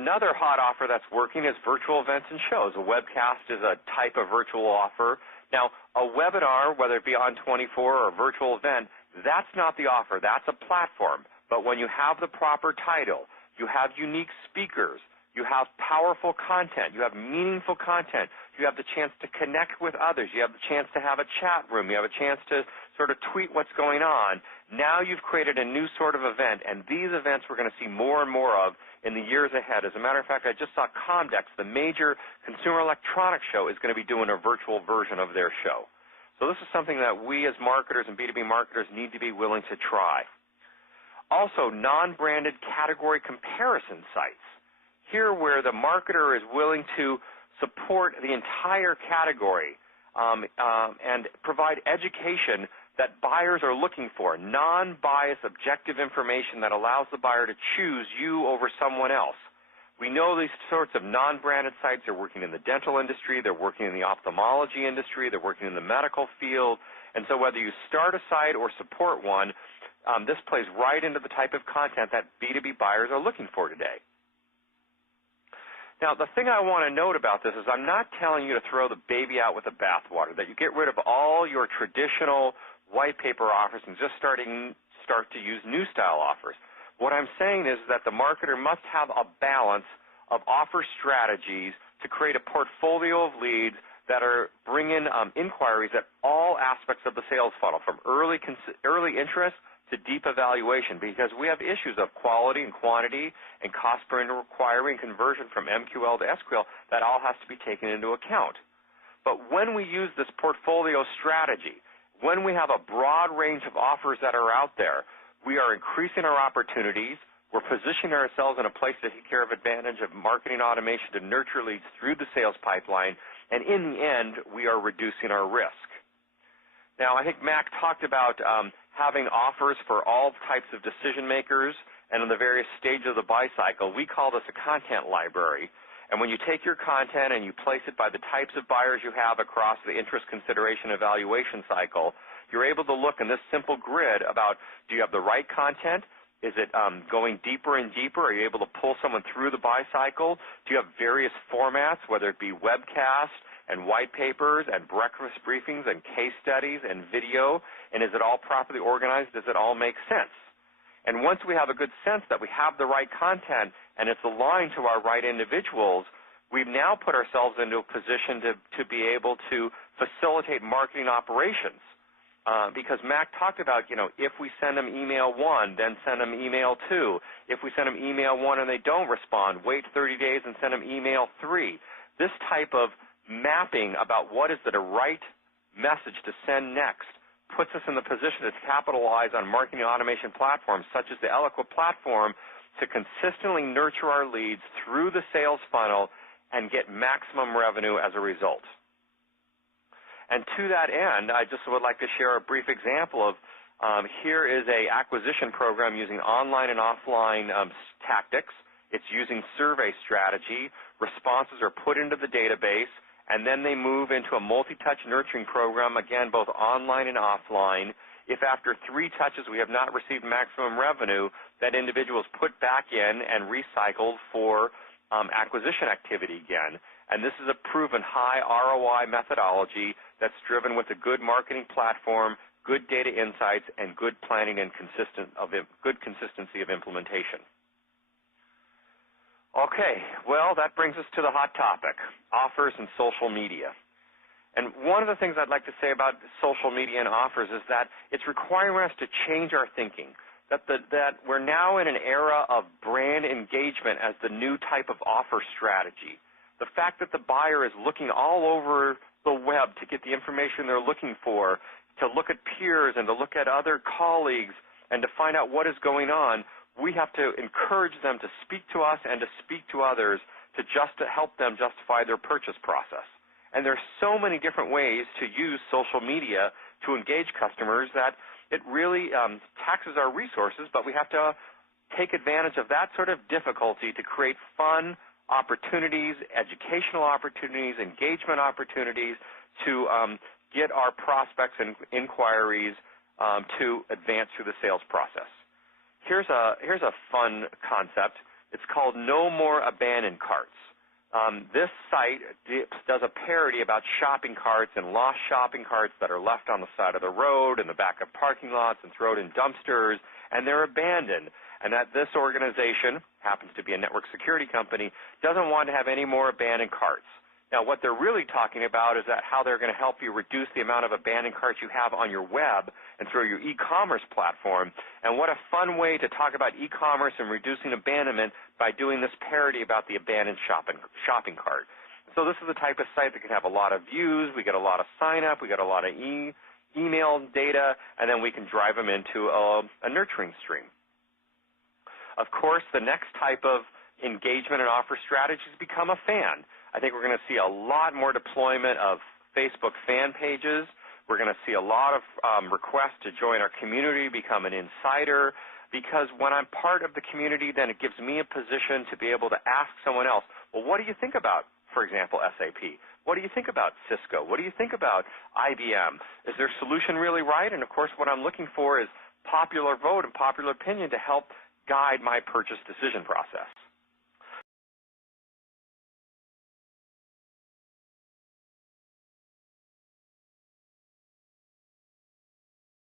Another hot offer that's working is virtual events and shows. A webcast is a type of virtual offer. Now, a webinar, whether it be on 24 or a virtual event, that's not the offer. That's a platform. But when you have the proper title, you have unique speakers, you have powerful content, you have meaningful content, you have the chance to connect with others, you have the chance to have a chat room, you have a chance to sort of tweet what's going on. Now you've created a new sort of event, and these events we're going to see more and more of in the years ahead. As a matter of fact, I just saw Comdex, the major consumer electronics show, is going to be doing a virtual version of their show. So this is something that we as marketers and B2B marketers need to be willing to try. Also, non-branded category comparison sites. Here where the marketer is willing to support the entire category and provide education that buyers are looking for, non-biased, objective information that allows the buyer to choose you over someone else. We know these sorts of non-branded sites are working in the dental industry, they're working in the ophthalmology industry, they're working in the medical field, and so whether you start a site or support one, this plays right into the type of content that B2B buyers are looking for today. Now, the thing I want to note about this is I'm not telling you to throw the baby out with the bathwater, that you get rid of all your traditional white paper offers and just start to use new style offers. What I'm saying is that the marketer must have a balance of offer strategies to create a portfolio of leads that are bringing inquiries at all aspects of the sales funnel, from early interest to deep evaluation, because we have issues of quality and quantity and cost per inquiry and conversion from MQL to SQL that all has to be taken into account. But when we use this portfolio strategy, when we have a broad range of offers that are out there, we are increasing our opportunities, we're positioning ourselves in a place to take care of advantage of marketing automation to nurture leads through the sales pipeline, and in the end, we are reducing our risk. Now, I think Mac talked about having offers for all types of decision makers and in the various stages of the buy cycle. We call this a content library. And when you take your content and you place it by the types of buyers you have across the interest, consideration, evaluation cycle, you're able to look in this simple grid about, do you have the right content? Is it going deeper and deeper? Are you able to pull someone through the buy cycle? Do you have various formats, whether it be webcast and white papers and breakfast briefings and case studies and video? And is it all properly organized? Does it all make sense? And once we have a good sense that we have the right content and it's aligned to our right individuals, we've now put ourselves into a position to be able to facilitate marketing operations. Because Mac talked about, if we send them email 1, then send them email 2. If we send them email 1 and they don't respond, wait 30 days and send them email 3. This type of mapping about what is the right message to send next puts us in the position to capitalize on marketing automation platforms such as the Eloqua platform to consistently nurture our leads through the sales funnel and get maximum revenue as a result. And to that end, I just would like to share a brief example of here is an acquisition program using online and offline tactics. It's using survey strategy. Responses are put into the database, and then they move into a multi-touch nurturing program, again, both online and offline. If after 3 touches we have not received maximum revenue, that individual is put back in and recycled for acquisition activity again. And this is a proven high ROI methodology that's driven with a good marketing platform, good data insights, and good planning and good consistency of implementation. Okay, well, that brings us to the hot topic, offers and social media. And one of the things I'd like to say about social media and offers is that it's requiring us to change our thinking, that we're now in an era of brand engagement as the new type of offer strategy. The fact that the buyer is looking all over the web to get the information they're looking for, to look at peers and to look at other colleagues and to find out what is going on, we have to encourage them to speak to us and to speak to others to help them justify their purchase process. And there's so many different ways to use social media to engage customers that it really taxes our resources, but we have to take advantage of that sort of difficulty to create fun opportunities, educational opportunities, engagement opportunities to get our prospects and inquiries to advance through the sales process. Here's a fun concept. It's called No More Abandoned Carts. This site does a parody about shopping carts and lost shopping carts that are left on the side of the road, in the back of parking lots, and thrown in dumpsters, and they're abandoned. And that this organization, happens to be a network security company, doesn't want to have any more abandoned carts. Now, what they're really talking about is that how they're going to help you reduce the amount of abandoned carts you have on your web and through your e-commerce platform. And what a fun way to talk about e-commerce and reducing abandonment by doing this parody about the abandoned shopping cart. So this is the type of site that can have a lot of views. We get a lot of sign-up. We get a lot of email data, and then we can drive them into a nurturing stream. Of course, the next type of engagement and offer strategies become a fan. I think we're going to see a lot more deployment of Facebook fan pages. We're going to see a lot of requests to join our community, become an insider, because when I'm part of the community, then it gives me a position to be able to ask someone else, well, what do you think about, for example, SAP? What do you think about Cisco? What do you think about IBM? Is their solution really right? And, of course, what I'm looking for is popular vote and popular opinion to help guide my purchase decision process.